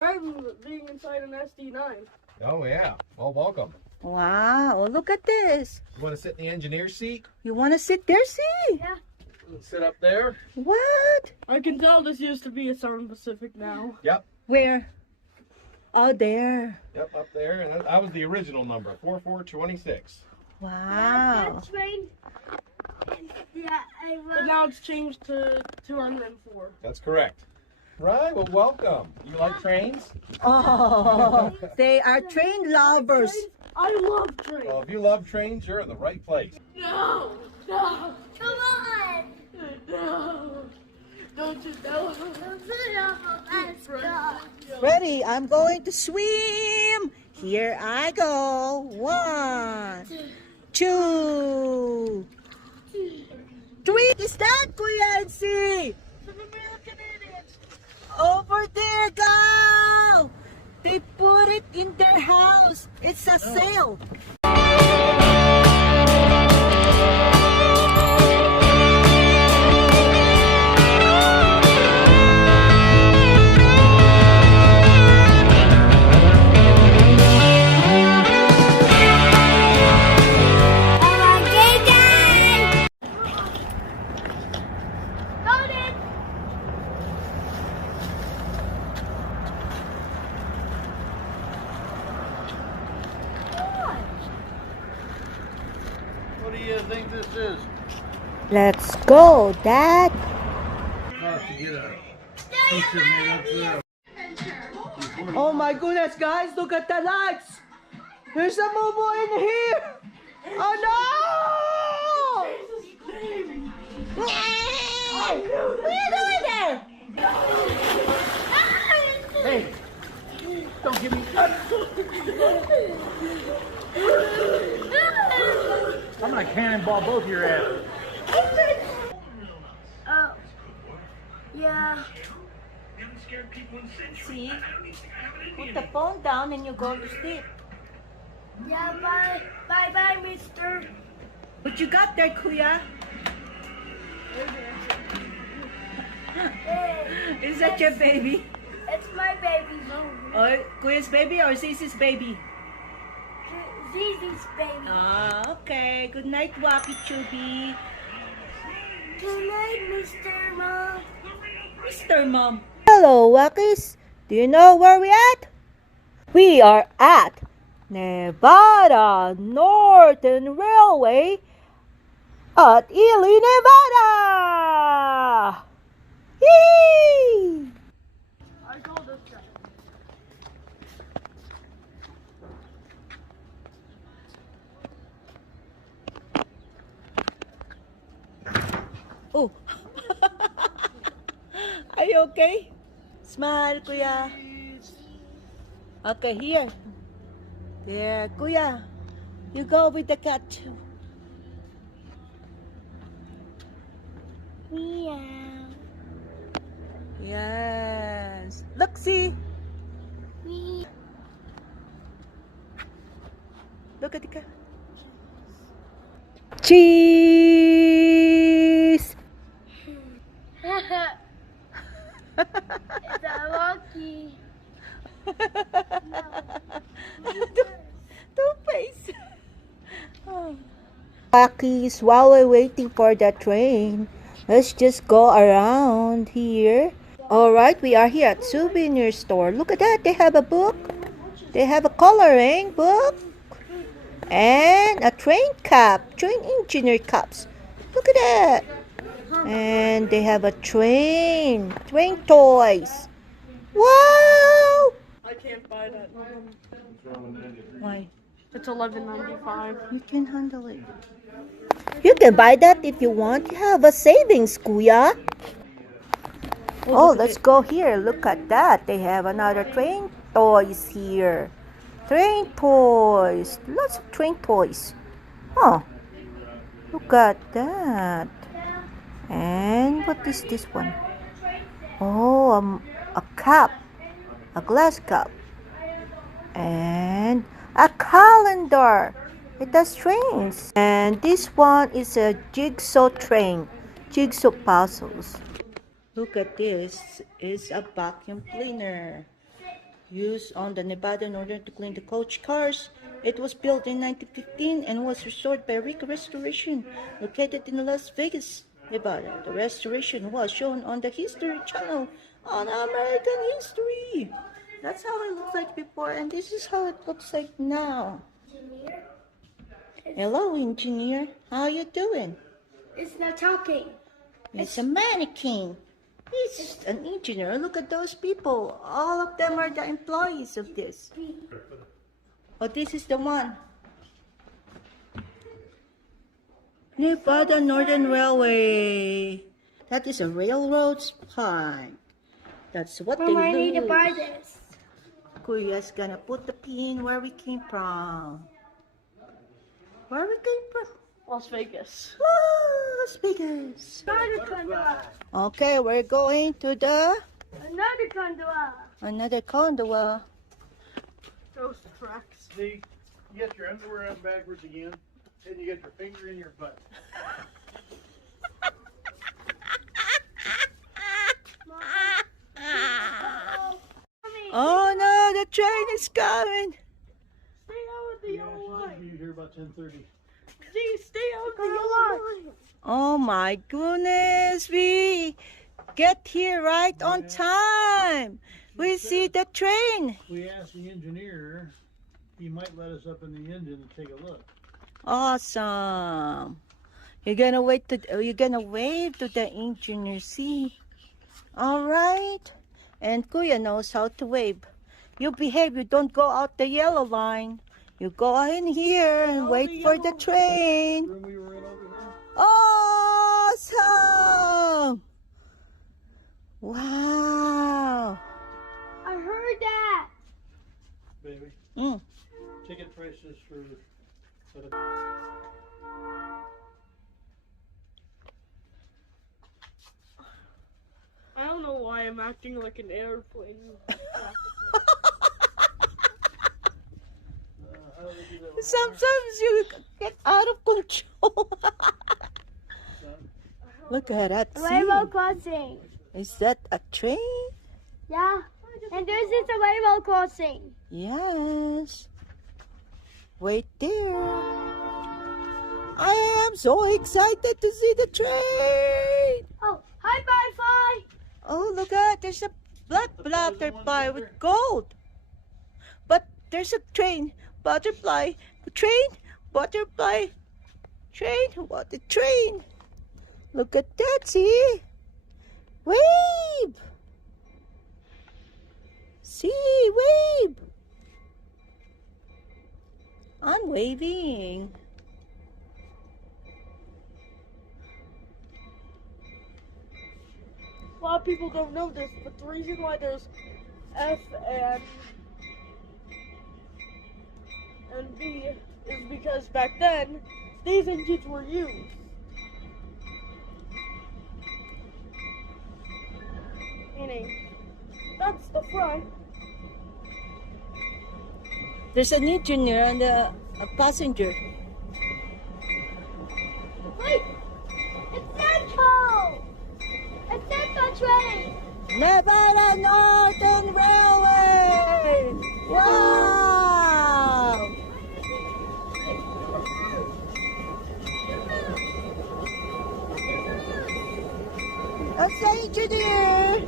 I'm being inside an SD9. Oh yeah. Well, welcome. Wow, look at this. You want to sit in the engineer's seat? You want to sit there, see? Yeah. Sit up there. What? I can tell this used to be a Southern Pacific now. Yep. Where? Oh, there. Yep, up there. And that was the original number, 4426. Wow. But now it's changed to 204. That's correct. Right. Well, welcome. You like trains? Oh, they are train lovers. I love trains. Well, if you love trains, you're in the right place. No, no, come on. No, don't you know? Let's go. Ready? I'm going to swim. Here I go. 1, 2, 3. Is that Kuya and see? Over there, go! They put it in their house. It's a sale. What do you think this is? Let's go, Dad. To get a picture made up there. Oh my goodness, guys, look at the lights. There's a Momo in here. Oh no! What are you doing there? Hey, don't give me. I'm gonna cannonball both of your asses. Oh, yeah. See? Put the phone down and you go to sleep. Yeah, bye. Bye, mister. What you got there, Kuya? Hey, Is that your baby? it's my baby. Or Kuya's baby or Cece's baby? Zizi's baby. Ah, okay. Good night, Wacky Chubby. Good night, Mr. Mom. Mr. Mom. Hello, Wackies. Do you know where we're at? We are at Nevada Northern Railway at Ely, Nevada. Yee! I call this guy. Oh. Are you okay? Smile, Kuya. Okay, here. There, Kuya. You go with the cat too. Meow. Yes. Look, see. Meow. Look at the cat. Cheese. It's a Wacky. Two face. Wackies, while we're waiting for the train, let's just go around here. Alright, we are here at souvenir store. Look at that, they have a book. They have a coloring book. And a train cap, train engineer caps. Look at that. And they have a train toys. Wow! I can't buy that. Why? It's $11.95. You can handle it. You can buy that if you want. You have a savings, Kuya. Oh, let's go here. Look at that. They have another train toys here. Train toys. Lots of train toys. Huh. Look at that. And what is this one? Oh, a cup. A glass cup. And a calendar. It has trains. And this one is a jigsaw train. Jigsaw puzzles. Look at this. It's a vacuum cleaner. used on the Nevada in order to clean the coach cars. It was built in 1915 and was restored by Rick Restoration, located in Las Vegas, Nevada. The restoration was shown on the History Channel on American History. That's how it looked like before, and this is how it looks like now. Hello, engineer. How you doing? It's not talking. It's a mannequin. He's an engineer. Look at those people. All of them are the employees of this. Oh, this is the one. Nevada Northern Railway. That is a railroad spike. That's what Mom, they I need to use. buy this. Kuya's gonna put the pin where we came from. Where we came from? Las Vegas. Las Vegas. Another condola. Okay, we're going to the Another condola. another condola. Ghost tracks. See, you get your underwear on backwards again, and you get your finger in your butt. Oh no, the train is coming. Stay out of the Yeah, yellow she's gonna line. be here about 10:30. Gee, stay out of the yellow line. Oh my goodness, we get here right on time. We see the train. We asked the engineer, he might let us up in the engine and take a look. Awesome. You're gonna wait to you're gonna wave to the engineer, see? All right. And Kuya knows how to wave. You behave, you don't go out the yellow line. You go in here and wait for the train. Room we were in over here? Awesome! Wow. I heard that. Baby, Mm. ticket prices for the I don't know why I'm acting like an airplane. how do they do that with Sometimes you get out of control. son? Look at that Rainbow scene. crossing. Is that a train? Yeah. And this is a rainbow crossing. Yes. Wait there. I am so excited to see the train. Oh, hi, Butterfly. Oh, look at, there's a black butterfly with gold. But there's a train, butterfly, train, butterfly, train, what a train. Look at that, see? Wave. See, wave. I'm waving. A lot of people don't know this, but the reason why there's F and V is because back then these engines were used. Meaning, that's the front. There's an engineer and a passenger. Wait. It's Central. It's Central train. Nevada Northern Railway! Wow! That's the engineer!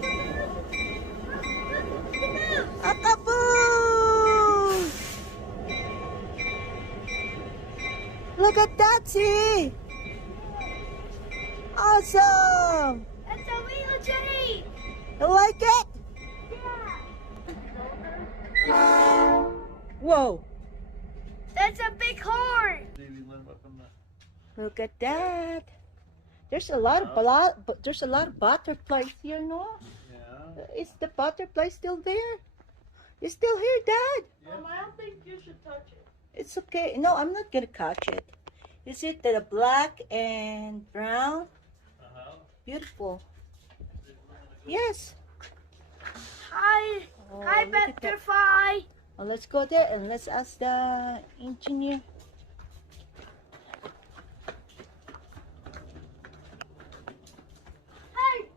A kaboom! Look at that, see? Awesome! It's a real train. You like it? Yeah. Whoa! That's a big horn. Maybe let 'em up on the. Look at that. There's a lot of butterflies here, no? Yeah. Is the butterfly still there? You still here, Dad? I don't think you should touch it. It's okay. No, I'm not gonna catch it. Is it the black and brown? Beautiful. Yes. Hi. Oh, Hi, look at that. Butterfly. Well, let's go there and let's ask the engineer. Hey.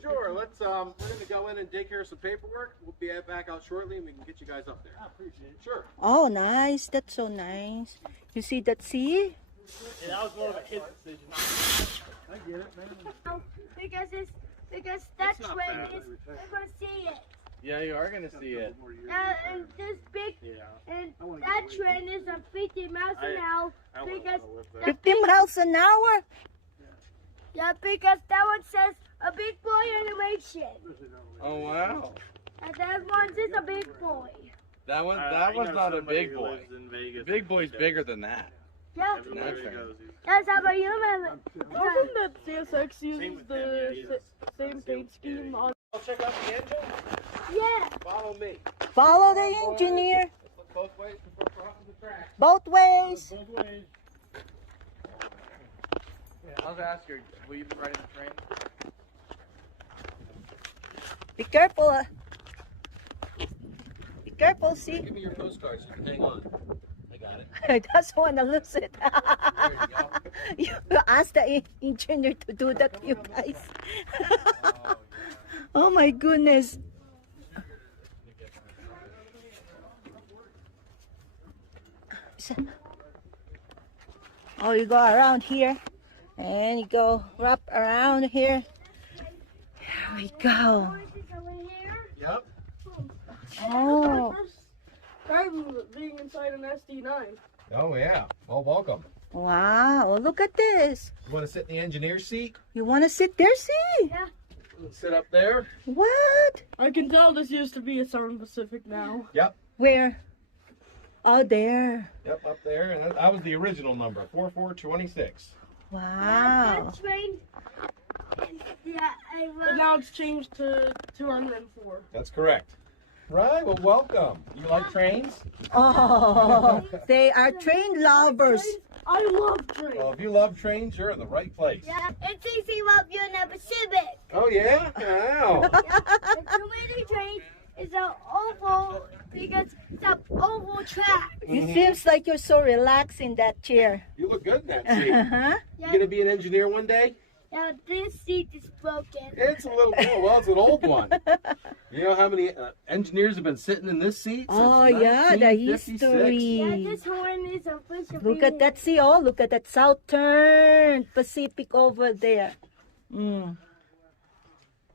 Sure. Let's we're gonna go in and take care of some paperwork. We'll be back out shortly, and we can get you guys up there. I appreciate it. Sure. Oh, nice. That's so nice. You see that sea? Yeah, that was more of a his decision. I get it, man. Because that train is, we're gonna see it. Yeah, you are gonna see it. And this big, and that train is a 50 miles an hour. Because 50 miles an hour? yeah, because that one says a big boy animation, Oh wow. and that one is a big boy. That one's not a big boy. Big boy's bigger than that. Yeah, That's that's how a human. How come that CSX uses the same paint scheme on? I'll check out the engine. Yeah. Follow me. Follow the engineer. Let's look both ways before crossing the track. Both ways. Both ways. I'll ask her, will you be riding the train? Be careful. Be careful, see? Give me your postcard so you can hang on. I got it. I just want to lose it. There you go. You asked the engineer to do that, you guys. Oh my goodness. Oh, you go around here and you go wrap around here. Here we go. Yep. Oh, First time being inside an SD9. Oh yeah. Well, welcome. wow. Look at this. You want to sit in the engineer's seat? You want to sit there, see? Yeah. Sit up there. What? I can tell this used to be a Southern Pacific now. Yep. Where? Oh, there. Yep, up there. And that was the original number, 4426. Wow. That train. Yeah, I But will. now it's changed to 204. That's correct. Right. Well, welcome. You like trains? Oh, they are train lovers. I love trains. Well, if you love trains, you're in the right place. Yeah, it's easy while you're in the Pacific. Oh yeah. Wow. The too many trains is an oval because it's an oval track. It seems like you're so relaxed in that chair. You look good in that seat. Uh-huh. You gonna be an engineer one day? Now this seat is broken. It's a little. Well, it's an old one. You know how many engineers have been sitting in this seat? Oh, since yeah, the 1956? history. Yeah, this horn is supposed to be. Look at that, see, oh, look at that Southern Pacific over there. Mm.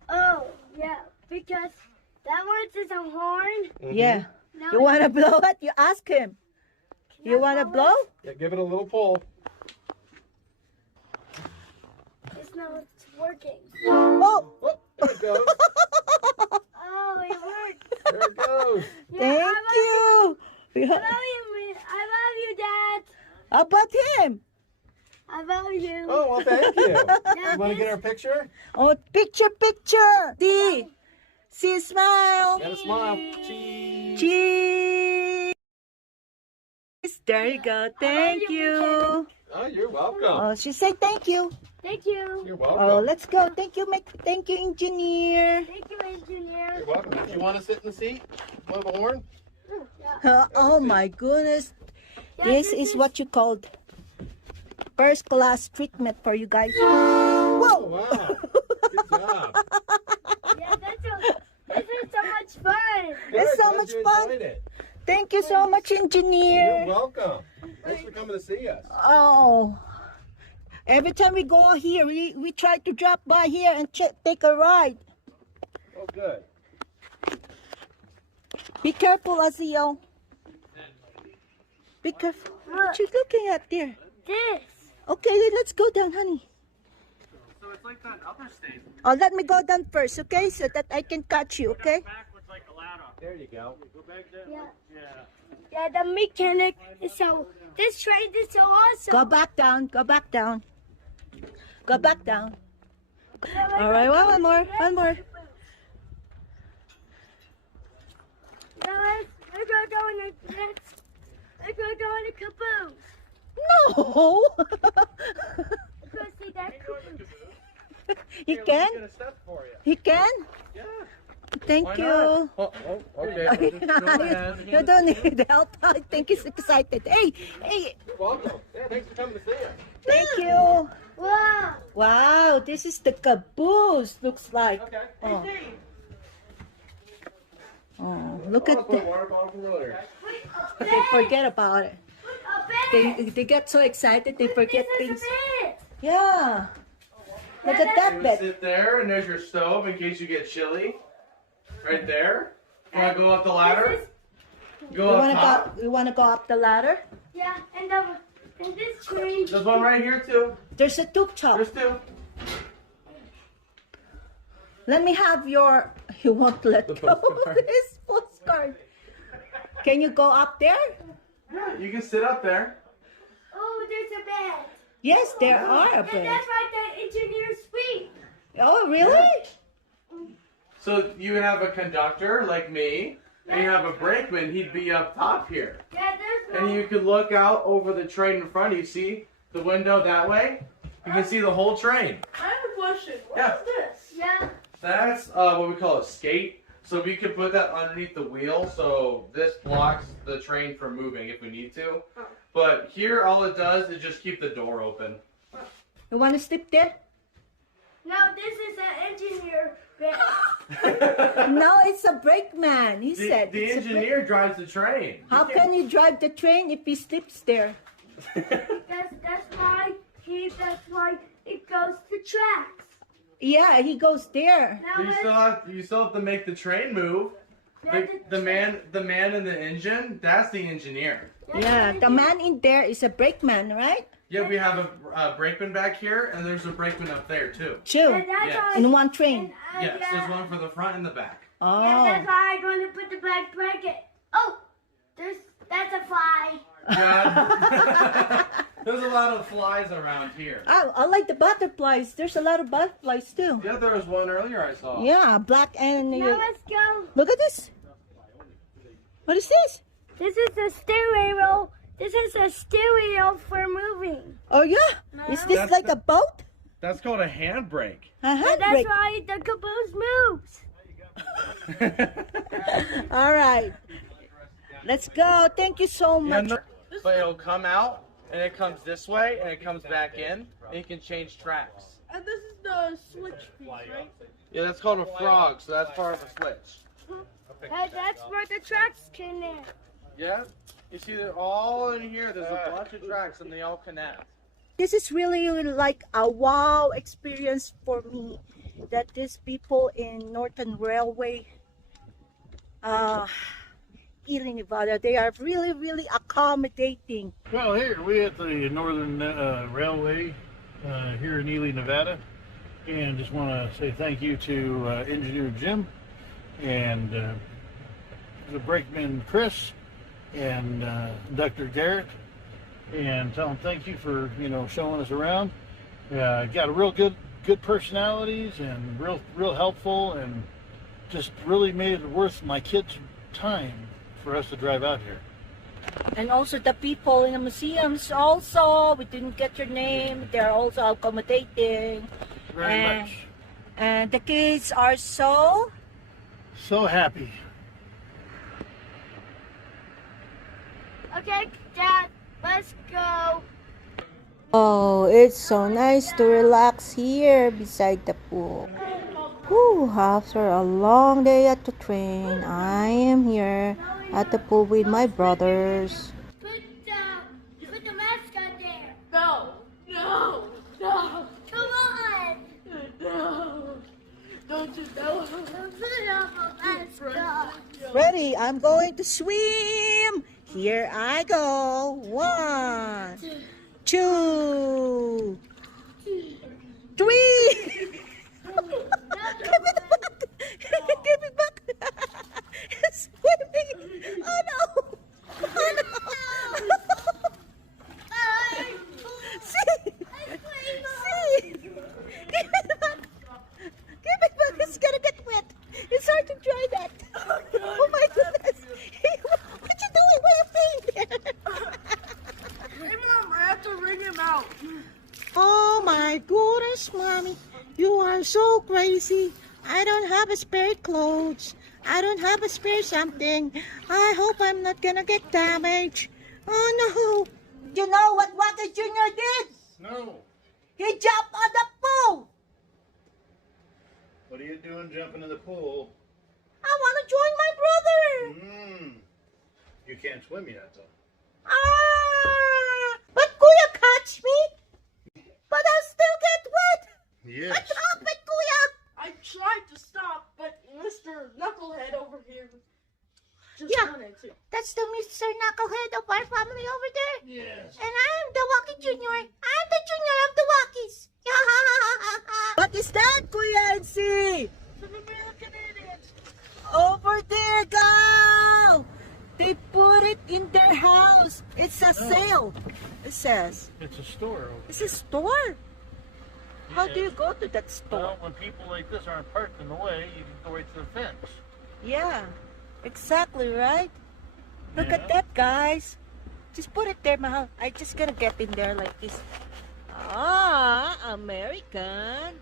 Oh, yeah, because that one is a horn. Yeah. Now You want to blow it? You ask him. You want to blow? Yeah, give it a little pull. it's not working. Oh, Oh, there it goes. Oh, it worked. There it goes. Yeah, thank I you. love you. I love you, Dad. How about him? I love you. Oh, well, thank you. Yeah, You want to this- get our picture? Oh, picture, picture. See, smile. Got a smile. Cheese. Cheese. There you go. Thank you. Oh, you're welcome. Oh, she said thank you. Thank you. You're Oh, welcome. let's go. Thank you, thank you, engineer. Thank you, engineer. You're welcome. If you want to sit in the seat, blow the horn. Oh my goodness. Yeah, This is what you called first class treatment for you guys. Oh, Whoa! wow. Good job. Yeah, this is so much fun. It's so Glad much you fun. enjoyed it. Thank you so much, You're engineer. welcome. Thanks for coming to see us. Oh, every time we go here, we try to drop by here and take a ride. Oh, good. Be careful, Azio. Be careful. What you looking at there? This. Okay, let's go down, honey. So it's like that upper stage. Oh, let me go down first, okay? So that I can catch you, okay? Backwards like a ladder. There you go. Go back there. Yeah. Yeah. Yeah, the mechanic is so. This train is so awesome. Go back down. Go back down. Go back down. All right, one more. One more. Now we're gonna go in the next. We're gonna go in the caboose. No. We're gonna see that caboose. He can? Get a step for you. He can? Yeah. Thank Why you. not? Oh, okay. Go ahead. You don't need help. I think he's excited. Hey. You're welcome. Yeah, thanks for coming to see us. Thank you. Wow. Wow. Wow, this is the caboose. Looks like. Okay. Oh, oh look at Put a the. water bottle from earlier. They forget about it. They get so excited they forget This things. is a bed. Yeah. Look at that You bed. sit there, and there's your stove in case you get chilly. Right there. Want to go up the ladder? Go up top. You wanna go up the ladder? Yeah, and this screen. There's one right here too. There's a tube top. There's two. Let me have your. You won't let The go of postcard. this postcard. Can you go up there? Yeah, you can sit up there. Oh, there's a bed. Yes, there are a And bed. that's right, the engineer's suite. Oh, really? So you have a conductor like me, and you have a brakeman. He'd be up top here, Yeah, there's and you could look out over the train in front of you. See the window that way? You can see the whole train. I have a question. What Yeah. is this? Yeah. That's what we call a skate. So we could put that underneath the wheel, so this blocks the train from moving if we need to. But here, all it does is just keep the door open. You want to sleep there? No, this is an engineer bed. No, it's a brakeman. He said. The it's a engineer drives the train. How can you drive the train if he sleeps there? That's why it goes to tracks. Yeah, he goes there. Now You still have to make the train move. The man in the engine, that's the engineer. Yeah, the man in there is a brakeman, right? Yeah, we have a brakeman back here, and there's a brakeman up there too. Two. And that's Yeah. why, In one train. Yes, there's one for the front and the back. Oh. Yeah, that's why I'm going to put the back bracket. Oh, that's a fly. Yeah. There's a lot of flies around here. Oh, I like the butterflies. There's a lot of butterflies too. Yeah, there was one earlier I saw. Yeah, black and. Now let's go. Look at this. What is this? This is a stereo. This is a stereo for moving. Oh yeah. Is this That's like the- a boat? That's called a handbrake. A And that's handbrake. why the caboose moves. All right. Let's go. Thank you so much. But it'll come out, and it comes this way, and it comes back in, and you can change tracks. And this is the switch piece, right? Yeah, that's called a frog, so that's part of a switch. That's where the tracks can in. Yeah, you see they're all in here. There's a bunch of tracks, and they all connect. This is really like a wow experience for me that these people in Northern Railway, Ely, Nevada, they are really, really accommodating. Well, here we at the Northern Railway here in Ely, Nevada, and just want to say thank you to Engineer Jim and the brakeman Chris and Dr. Garrett, and tell them thank you for showing us around. Got a real good personalities and real helpful, and just really made it worth my kids' time for us to drive out here. And also the people in the museums also, we didn't get your name, they're also accommodating. Very much. And the kids are so happy. Okay, Dad, let's go. Oh, it's so nice to relax here beside the pool. Whew, after a long day at the train, I am here at the pool with my brothers. Put the mascot there. No. Come on. No. Don't you know? Put up a mascot. Ready, I'm going to swim. Here I go. 1, 2, 3. Give it back. Give it back. It's swimming. Oh no. Oh no. See. See. Give it back. Give it back. It's gonna get wet. It's hard to dry that. Oh my goodness. What you doing? Why are you playing there? Hey, Mom, I have to wring him out. Oh my goodness, Mommy. You are so crazy. I don't have a spare clothes. I don't have a spare something. I hope I'm not gonna get damaged. Oh no. You know what Wacky Jr. did? No. He jumped on the pool. What are you doing jumping in the pool? I want to join my brother. You can't swim yet, though. But Kuya catch me. But I'll still get wet. Yes. Stop it, Kuya. I tried to stop, but Mr. Knucklehead over here just Yeah. wanted to. That's the Mr. Knucklehead of our family over there. Yes. And I'm the Wacky Junior. I'm the junior of the Wackies. What is that, Kuya NC? It's an American idiot. Over there, go! They put it in their house. It's a sale. It says. It's a store over It's a store. How Yeah. do you go to that store? Well, when people like this aren't parked in the way, you can go right to the fence. Yeah, exactly right. Look at Yeah. that, guys. Just put it there, Mahal. I just gonna get in there like this. American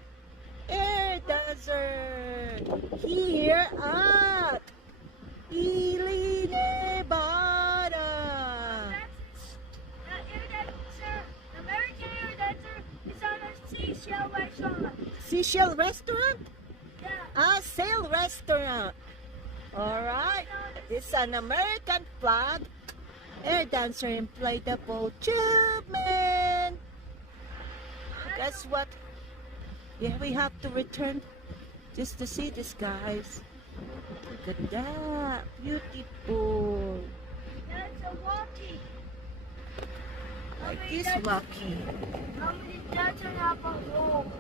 Air Desert here at Ely, Nevada. American Air Dancer is on a seashell restaurant. Seashell Restaurant? Yeah. Sail Restaurant. All right. It's an American flag air dancer inflatable tubeman. Guess what? Yeah, we have to return just to see this, guys. Look at that. Beautiful. That's a Wacky. Like this Wacky. How many dancers have a hole?